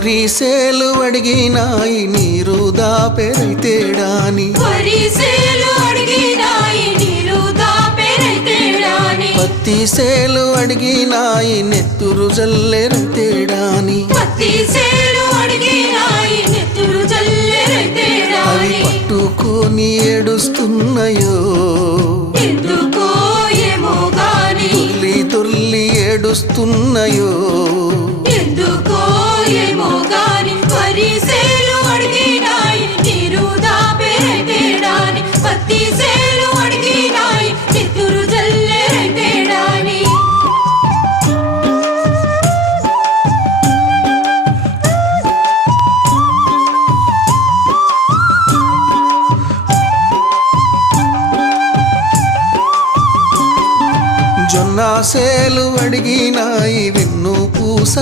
వరిసేలు అడిగినాయి నీరు దాపెరైతేడాని పత్తి సేలు అడిగినాయి నెత్తురు జల్లెరైతేడాని అవి పట్టుకొని ఏడుస్తున్నాయో తుల్లి తుల్లి ఏడుస్తున్నాయో జొన్న సేలు అడిగినాయి వెన్ను పూస